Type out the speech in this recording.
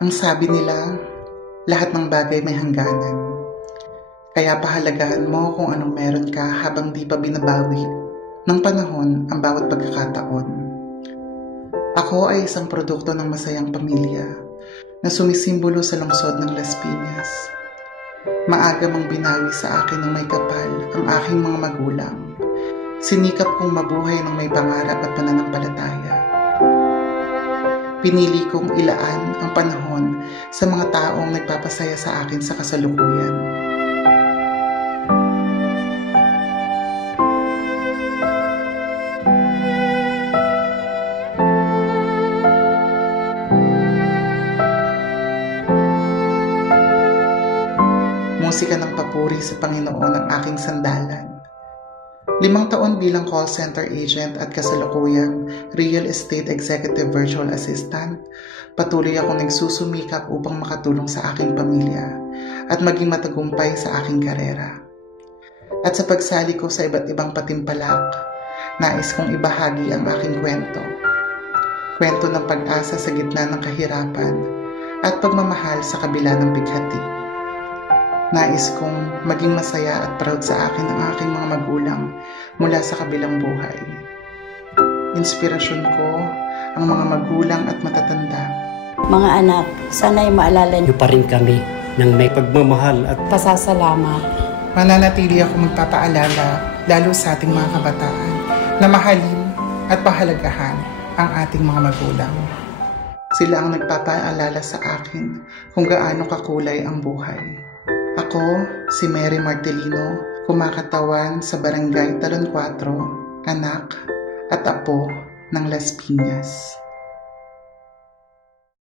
Ang sabi nila, lahat ng bagay may hangganan. Kaya pahalagahan mo kung anong meron ka habang di pa binabawi ng panahon ang bawat pagkakataon. Ako ay isang produkto ng masayang pamilya na sumisimbolo sa lungsod ng Las Piñas. Maaga mang binawi sa akin ng may kapal ang aking mga magulang. Sinikap kong mabuhay ng may pangarap at pananampalataya. Pinili kong ilaan ang panahon sa mga taong nagpapasaya sa akin sa kasalukuyan. Musika ng papuri sa Panginoon ang aking sandalan. 5 taon bilang call center agent at kasalukuyang real estate executive virtual assistant, patuloy akong nagsusumikap upang makatulong sa aking pamilya at maging matagumpay sa aking karera. At sa pagsali ko sa iba't ibang patimpalak, nais kong ibahagi ang aking kwento. Kwento ng pag-asa sa gitna ng kahirapan at pagmamahal sa kabila ng bighati. Nais kong maging masaya at proud sa akin ang aking mga magulang mula sa kabilang buhay. Inspirasyon ko ang mga magulang at matatanda. Mga anak, sana'y maalala niyo pa rin kami ng may pagmamahal at pasasalamat. Mananatili ako magpapaalala lalo sa ating mga kabataan na mahalin at pahalagahan ang ating mga magulang. Sila ang nagpapaalala sa akin kung gaano kakulay ang buhay. Ako, si Mary Martelino, kumakatawan sa Barangay Talon 4, anak at apo ng Las Piñas.